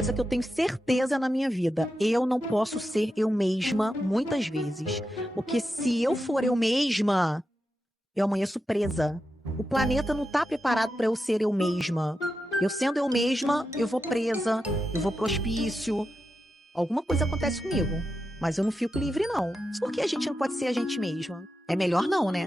coisa que eu tenho certeza na minha vida: eu não posso ser eu mesma muitas vezes. Porque se eu for eu mesma, eu amanheço presa. O planeta não tá preparado para eu ser eu mesma. Eu sendo eu mesma, eu vou presa, eu vou pro hospício. Alguma coisa acontece comigo. Mas eu não fico livre, não. Por que a gente não pode ser a gente mesma? É melhor não, né?